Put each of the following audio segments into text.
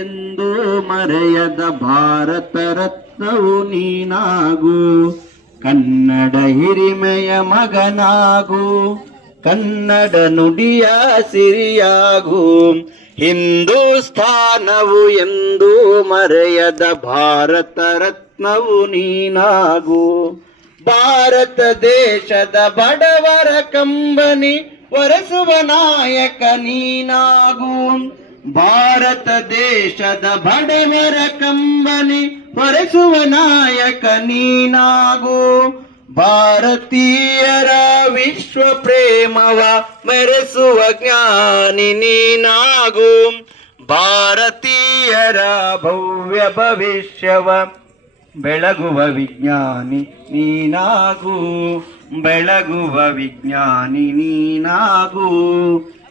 ಎಂದು ಮರೆಯದ ಭಾರತ ರತ್ನವು ನೀನಾಗು. ಕನ್ನಡ ಹಿರಿಮೆಯ ಮಗನಾಗು, ಕನ್ನಡ ನುಡಿಯ ಸಿರಿಯಾಗು. ಹಿಂದೂಸ್ಥಾನವು ಎಂದು ಮರೆಯದ ಭಾರತ ರತ್ನವು ನೀನಾಗು. ಭಾರತ ದೇಶದ ಬಡವರ ಕಂಬನಿ ಒರೆಸುವ ನಾಯಕ ನೀನಾಗು. ಭಾರತ ದೇಶದ ಬಡವರ ಕಂಬನಿ ಒರೆಸುವ ನಾಯಕ ನೀನಾಗು. ಭಾರತೀಯರ ವಿಶ್ವ ಪ್ರೇಮವ ಮೆರೆಸುವ ಜ್ಞಾನಿ ನೀನಾಗು. ಭಾರತೀಯರ ಭವ್ಯ ಭವಿಷ್ಯವ ಬೆಳಗುವ ವಿಜ್ಞಾನಿ ನೀನಾಗು. ಬೆಳಗುವ ವಿಜ್ಞಾನಿ ನೀನಾಗು.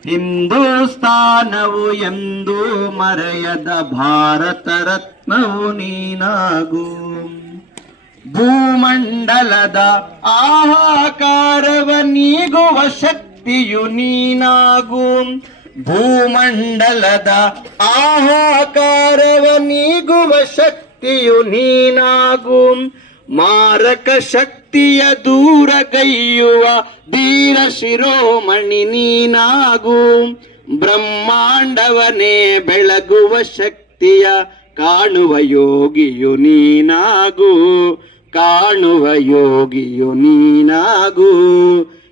ಹಿಂದೂಸ್ಥಾನವು ಎಂದು ಮರೆಯದ ಭಾರತ ರತ್ನವು ನೀನಾಗು. ಭೂಮಂಡಲದ ಆಹಾಕಾರವ ನೀಗುವ ಶಕ್ತಿಯು ನೀನಾಗು. ಭೂಮಂಡಲದ ಆಹಾಕಾರವ ನೀಗುವ ಶಕ್ತಿಯು ನೀನಾಗು. ಮಾರಕ ಶಕ್ತಿಯ ದೂರಗೈಯುವ ಧೀರ ಶಿರೋಮಣಿ ನೀನಾಗು. ಬ್ರಹ್ಮಾಂಡವನೇ ಬೆಳಗುವ ಶಕ್ತಿಯ ಕಾಣುವ ಯೋಗಿಯು ನೀನಾಗು. ಕಾಣುವ ಯೋಗಿಯು ನೀನಾಗು.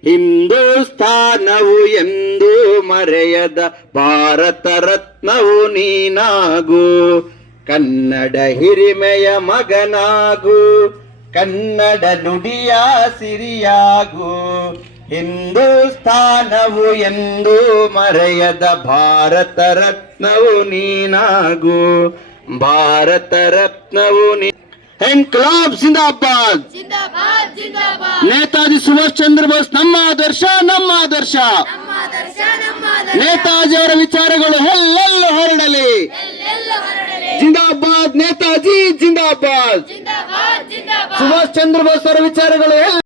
ಹಿಂದೂಸ್ಥಾನವು ಎಂದು ಮರೆಯದ ಭಾರತ ರತ್ನವು ನೀನಾಗು. ಕನ್ನಡ ಹಿರಿಮೆಯ ಮಗನಾಗು, ಕನ್ನಡ ನುಡಿಯ ಸಿರಿಯಾಗು. ಹಿಂದೂಸ್ಥಾನವು ಎಂದು ಮರೆಯದ ಭಾರತ ರತ್ನವು ನೀನಾಗು. ಭಾರತ ರತ್ನವು ಇನ್ಕ್ಲಾಬ್ ಜಿಂದಾಬಾದ್. ನೇತಾಜಿ ಸುಭಾಷ್ ಚಂದ್ರ ಬೋಸ್ ನಮ್ಮ ಆದರ್ಶ, ನಮ್ಮ ಆದರ್ಶ. ನೇತಾಜಿ ಅವರ ವಿಚಾರಗಳು ಎಲ್ಲೆಲ್ಲೂ ಹೊರಡಲಿ. ಜಿಂದಾಬಾದ್ ನೇತಾಜಿ ಜಿಂದಾಬಾದ್. ಸುಭಾಷ್ ಚಂದ್ರ ಬೋಸ್ ಅವರ ವಿಚಾರಗಳು